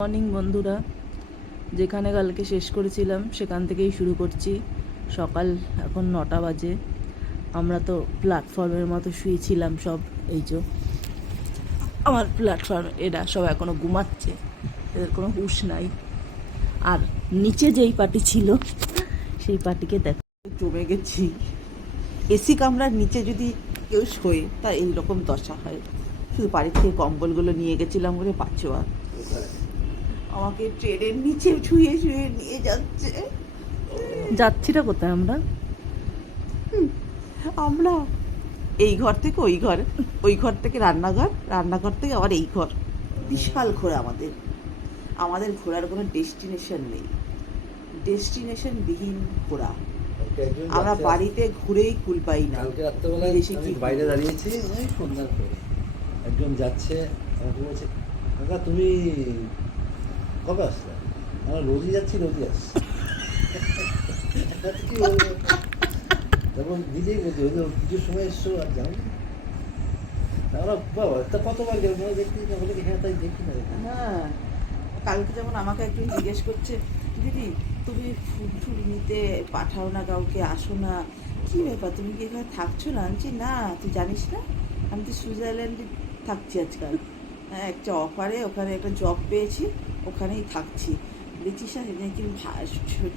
Morning বন্ধুরা, যেখানে কালকে শেষ করেছিলাম সেখান থেকেই শুরু করছি। সকাল এখন 9টা বাজে। আমরা তো প্ল্যাটফর্মের মতো শুয়েছিলাম সব। এই যে আমার প্ল্যাটফর্ম, এরা সব এখনো ঘুমাচ্ছে, এদের কোনো হুঁশ নাই। আর নিচে যেই পার্টি ছিল সেই পার্টিকে দেখো, জমে গেছি। এসি কামরার নিচে যদি কেউ শোয় তা এইরকম দশা হয়। শুধু বাড়ি থেকে কম্বলগুলো নিয়ে গেছিলাম বলে পাঁচোয়া আমাকে ট্রেনের নিচে শুয়ে শুয়ে নিয়ে যাচ্ছিটা কোথায় আমরা? আমরা এই ঘর থেকে ওই ঘর, ওই ঘর থেকে রান্নাঘর, রান্নাঘর থেকে আবার এই ঘর। বিশাল ঘোরা আমাদের। আমাদের ঘোরার কোনো ডেস্টিনেশন নেই, ডেস্টিনেশন বিহীন ঘোরা। আমরা বাড়িতে ঘুরেই কুল পাই না। কালকে রাত্রেবেলায় আমি বাইরে দাঁড়িয়েছি, ওই সন্ধ্যার পরে একজন যাচ্ছে, আমাকে বলছে, কাকা তুমি কবে আসলে? আমরা রোজই যাচ্ছি, রোজই আসছি। কি বলবো? তখন নিজেই বলছি, কিছু সময় এসছো আর যাও না। আমরা বাবা তা কতবার গেল দেখি না, বলে হ্যাঁ তাই দেখি না। হ্যাঁ, কালকে যেমন আমাকে একজন জিজ্ঞেস করছে, দিদি তুমি ফুল টুল নিতে পাঠাও না কাউকে, আসো না, কী ব্যাপার তুমি কি এখানে থাকছো না? আনছি না, তুই জানিস না আমি তো সুইজারল্যান্ডে থাকছি আজকাল। হ্যাঁ, একটা অফারে ওখানে একটা জব পেয়েছি, ওখানেই থাকছি। দেখছিস না কি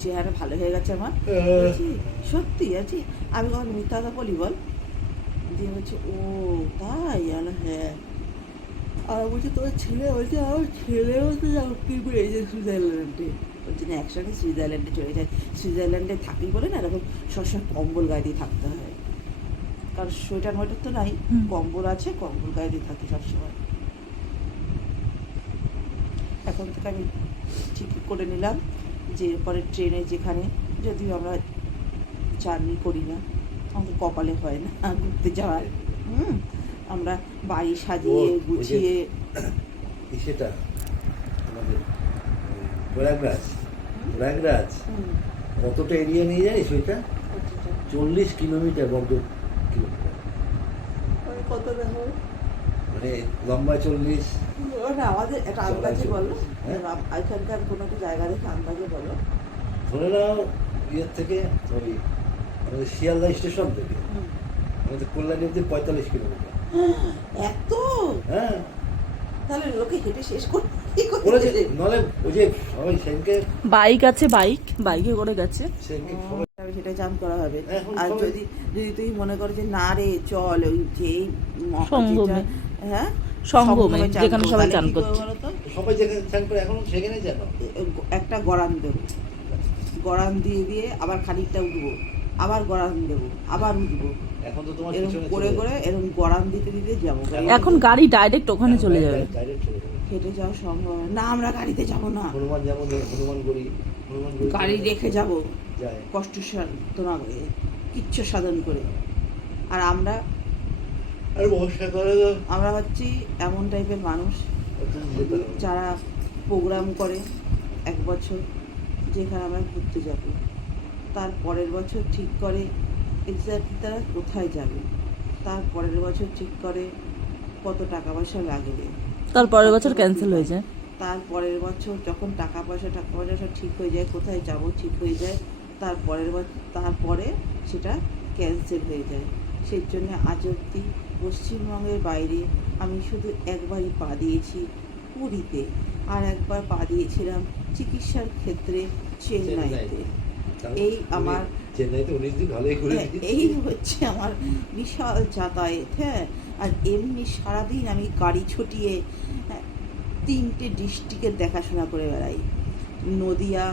চেহারা ভালো হয়ে গেছে আমার। বলছি সত্যি আছি? আমি কখন মিথ্যা কথা বলি বল? দিয়ে বলছে ও তাই? আর হ্যাঁ, আর বলছে তোমার ছেলে, বলছে আমার ছেলেও তো যাও কি করে এই যে সুইজারল্যান্ডে। বলছে না, একসঙ্গে সুইজারল্যান্ডে চলে যায়। সুইজারল্যান্ডে থাকি বলে না এরকম সবসময় কম্বল গায়ে দিয়ে থাকতে হয়, কারণ সোয়েটার মোয়েটার তো নাই, কম্বল আছে, কম্বল গায়ে দিয়ে থাকি সবসময়। এখন থেকে আমি ঠিক করে নিলাম যে পরে ট্রেনে যেখানে, যদিও আমরা জার্নি করি না, আমাদের কপালে হয় না ঘুরতে যাওয়ার, আমরা বাড়ি সাজিয়ে গুছিয়ে। সেটা আমাদের প্রয়াগরাজ কতটা এরিয়া নিয়ে জানিস? ওইটা 40 কিলোমিটার, বর্গ কিলোমিটার। কত দেখো, মানে লম্বা 40। আমাদের একটা আন্দাজে বলো, এখানকার কোনো একটা জায়গা দেখে আন্দাজে বলো। ধরে নাও ইয়ের থেকে ওই আমাদের শিয়ালদা স্টেশন থেকে আমাদের কল্যাণী অব্দি 45 কিলোমিটার। এত? হ্যাঁ, তাহলে লোকে হেঁটে শেষ করে নলে ওই যে সবাই সেদিনকে বাইক আছে, বাইকে করে গেছে, সেদিনকে সেটা জাম করা হবে। আর যদি যদি তুই মনে করো যে না রে চল ওই যে সঙ্গমে, হ্যাঁ সঙ্গমে যেখানে সবাই চান করছে, সবাই যেখানে চান করে এখন সেখানে যাবো। একটা গড়ান দেবো, গড়ান দিয়ে দিয়ে আবার খানিকটা উঠবো, আবার গড়ান দেবো, আবার উঠবো, এখন তো তোমার এরকম করে করে এরকম গড়ান দিতে দিতে যাবো। এখন গাড়ি ডাইরেক্ট ওখানে চলে যাবে, হেঁটে যাওয়া সম্ভব না, আমরা গাড়িতে যাবো না, হনুমান যেমন হনুমানগড়ি গাড়ি রেখে যাবো কষ্ট সাধনা করে, কিচ্ছু সাধন করে। আর আমরা হচ্ছি এমন টাইপের মানুষ যারা প্রোগ্রাম করে এক বছর যেখানে আমরা ঘুরতে যাব, তার পরের বছর ঠিক করে এক্স্যাক্টলি তারা কোথায় যাবে, তার পরের বছর ঠিক করে কত টাকা পয়সা লাগবে, তার পরের বছর ক্যান্সেল হয়ে যায়। তারপরের বছর যখন টাকা পয়সা সব ঠিক হয়ে যায়, কোথায় যাব ঠিক হয়ে যায়, তারপরে সেটা ক্যান্সেল হয়ে যায়। সেই জন্য আজ অবধি পশ্চিমবঙ্গের বাইরে আমি শুধু একবারই পা দিয়েছি পুরীতে, আর একবার পা দিয়েছিলাম চিকিৎসার ক্ষেত্রে চেন্নাইতে। এই আমার এই হচ্ছে আমার বিশাল যাতায়াত। হ্যাঁ, আর এমনি সারাদিন আমি গাড়ি ছুটিয়ে 3টে ডিস্ট্রিক্টের দেখাশোনা করে বেড়াই। নদিয়া,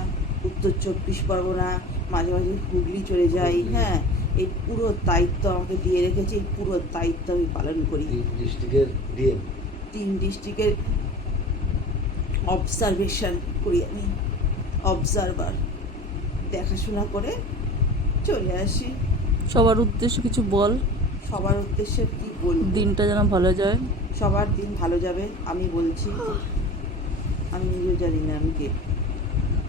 উত্তর 24 পরগনা, মাঝে মাঝে হুগলি চলে যাই। হ্যাঁ, এই পুরো দায়িত্ব আমাকে দিয়ে রেখেছে, এই পুরো দায়িত্ব আমি পালন করি। 3 ডিস্ট্রিক্টের অবজারভেশন করি আমি, অবজারভার, দেখাশোনা করে চলে আসি। সবার উদ্দেশ্যে কিছু বল। সবার উদ্দেশ্যে কি বলবো? দিনটা যেন ভালো যায়, সবার দিন ভালো যাবে আমি বলছি, আমি নিজেও জানি না আমি কে।